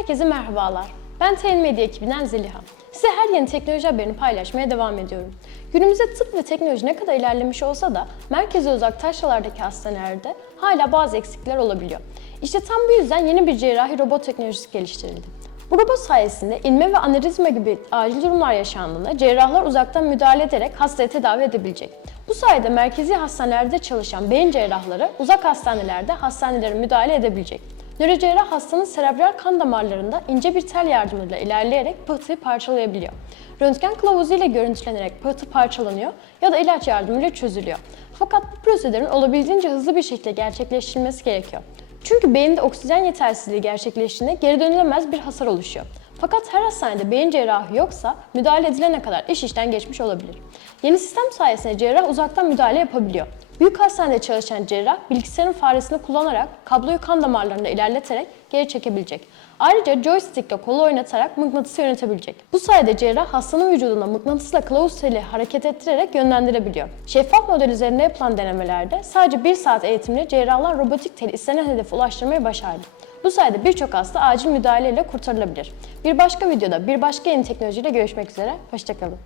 Herkese merhabalar. Ben TN Medya ekibinden Zeliha. Size her yeni teknoloji haberini paylaşmaya devam ediyorum. Günümüzde tıp ve teknoloji ne kadar ilerlemiş olsa da merkeze uzak taşralardaki hastanelerde hala bazı eksikler olabiliyor. İşte tam bu yüzden yeni bir cerrahi robot teknolojisi geliştirildi. Bu robot sayesinde inme ve anevrizma gibi acil durumlar yaşandığında cerrahlar uzaktan müdahale ederek hastayı tedavi edebilecek. Bu sayede merkezi hastanelerde çalışan beyin cerrahları uzak hastanelerde hastanelere müdahale edebilecek. Nörocerrah hastanın serebral kan damarlarında ince bir tel yardımıyla ilerleyerek pıhtıyı parçalayabiliyor. Röntgen kılavuzu ile görüntülenerek pıhtı parçalanıyor ya da ilaç yardımıyla çözülüyor. Fakat bu prosedürün olabildiğince hızlı bir şekilde gerçekleştirilmesi gerekiyor. Çünkü beyinde oksijen yetersizliği gerçekleştiğinde geri dönülemez bir hasar oluşuyor. Fakat her hastanede beyin cerrahı yoksa müdahale edilene kadar iş işten geçmiş olabilir. Yeni sistem sayesinde cerrah uzaktan müdahale yapabiliyor. Büyük hastanede çalışan cerrah bilgisayarın faresini kullanarak kabloyu kan damarlarında ilerleterek geri çekebilecek. Ayrıca joystickle kolu oynatarak mıknatısı yönetebilecek. Bu sayede cerrah hastanın vücuduna mıknatısla kılavuz teli hareket ettirerek yönlendirebiliyor. Şeffaf model üzerinde yapılan denemelerde sadece 1 saat eğitimle cerrahlar robotik teli istenen hedefe ulaştırmayı başardı. Bu sayede birçok hasta acil müdahaleyle kurtarılabilir. Bir başka videoda bir başka yeni teknolojiyle görüşmek üzere. Hoşçakalın.